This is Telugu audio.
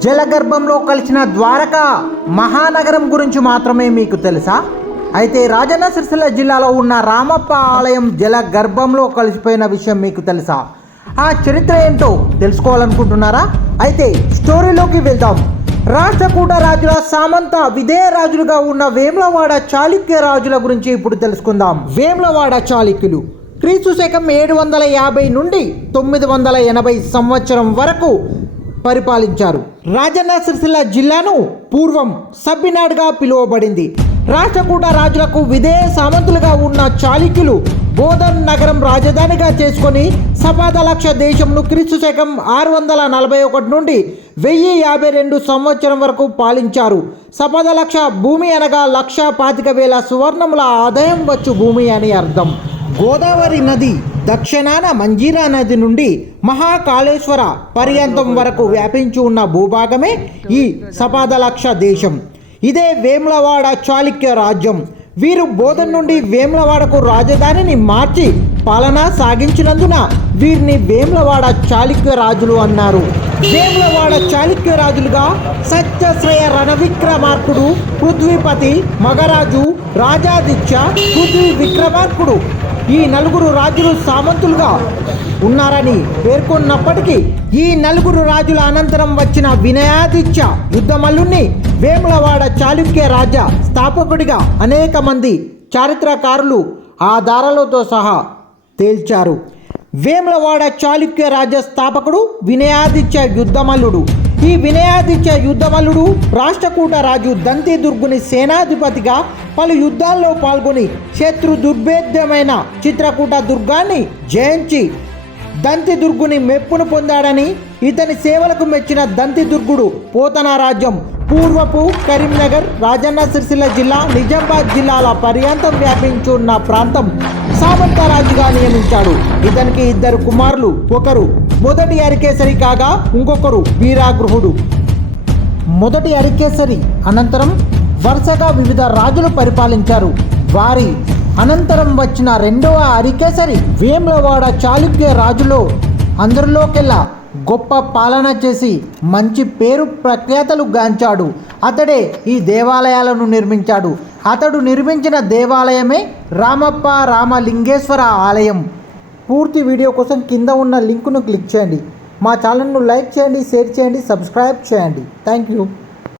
జలగర్భంలో కలిసిన ద్వారక మహానగరం గురించి మాత్రమే మీకు తెలుసా? అయితే రాజన్న సిరిసిల్ల జిల్లాలో ఉన్న రామప్ప ఆలయం జల గర్భంలో కలిసిపోయిన విషయం మీకు తెలుసా? ఆ చరిత్ర ఏంటో తెలుసుకోవాలనుకుంటున్నారా? అయితే స్టోరీలోకి వెళ్దాం. రాష్ట్రకూట రాజుల సామంత విధేయ రాజులుగా ఉన్న వేములవాడ చాళుక్య రాజుల గురించి ఇప్పుడు తెలుసుకుందాం. వేములవాడ చాళుక్యులు. క్రీస్తు శకం ఏడు వందల యాభై నుండి తొమ్మిది వందల ఎనభై సంవత్సరం వరకు పరిపాలించారు. రాజన్న సిరిసిల్ల జిల్లాను పూర్వం సబ్బినాడుగా పిలువబడింది. రాష్ట్రకూట రాజులకు విదే సామంతులుగా ఉన్న చాళుక్యులు బోధన్ నగరం రాజధానిగా చేసుకొని సపాదలక్ష దేశంను క్రీస్తు శకం ఆరు వందల నలభై ఒకటి నుండి వెయ్యి యాభై రెండు సంవత్సరం వరకు పాలించారు. సపాదలక్ష భూమి అనగా లక్ష పాతిక వేల సువర్ణముల ఆదాయం వచ్చు భూమి అని అర్థం. గోదావరి నది దక్షిణాన మంజీరా నది నుండి మహాకాళేశ్వర పర్యంతం వరకు వ్యాపించి ఉన్న భూభాగమే ఈ సపాదలక్ష దేశం. ఇదే వేములవాడ చాళుక్య రాజ్యం. వీరు బోధన్ నుండి వేములవాడకు రాజధానిని మార్చి పాలన సాగించినందున వీరిని వేములవాడ చాళుక్య రాజులు అన్నారు. వేములవాడ చాళుక్య రాజులుగా సత్యశ్రేయ రణవిక్రమార్కుడు పృథ్వీపతి మగరాజు రాజాదిత్య పృథ్వీ విక్రమార్కుడు ఈ నలుగురు రాజులు సామంతులుగా ఉన్నారని పేర్కొన్నప్పటికీ ఈ నలుగురు రాజుల అనంతరం వచ్చిన వినయాదిత్య యుద్ధమల్లుని వేములవాడ చాళుక్య రాజ్య స్థాపకుడిగా అనేక మంది చారిత్రకారులు ఆధారాలతో సహా తేల్చారు. వేములవాడ చాళుక్య రాజ్య స్థాపకుడు వినయాదిత్య యుద్ధమల్లుడు. ఈ వినయాదిత్య యుద్ధమల్లుడు రాష్ట్రకూట రాజు దంతిదుర్గుని సేనాధిపతిగా పలు యుద్ధాల్లో పాల్గొని శత్రు దుర్భేద్యమైన చిత్రకూట దుర్గాన్ని జయించి దంతి దుర్గుని మెప్పును పొందాడని ఇతని సేవలకు మెచ్చిన దంతిదుర్గుడు పోతన రాజ్యం పూర్వపు కరీంనగర్ రాజన్న సిరిసిల్ల జిల్లా నిజామాబాద్ జిల్లాల పర్యంతం వ్యాపించున్న ప్రాంతం సామంతరాజుగా నియమించాడు. ఇతనికి ఇద్దరు కుమారులు ఒకరు మొదటి అరికేసరి కాగా ఇంకొకరు వీరాగృహుడు. మొదటి అరికేసరి అనంతరం వరుసగా వివిధ రాజులు పరిపాలించారు. వారి అనంతరం వచ్చిన రెండవ అరికేసరి వేములవాడ చాళుక్య రాజులో అందరిలోకెల్లా గొప్ప పాలన చేసి మంచి పేరు ప్రఖ్యాతలు గాంచాడు. అతడే ఈ దేవాలయాలను నిర్మించాడు. అతడు నిర్మించిన దేవాలయమే రామప్ప రామలింగేశ్వర ఆలయం. పూర్తి వీడియో కోసం కింద ఉన్న లింకును క్లిక్ చేయండి. మా ఛానల్ను లైక్ చేయండి షేర్ చేయండి సబ్స్క్రైబ్ చేయండి. Thank you.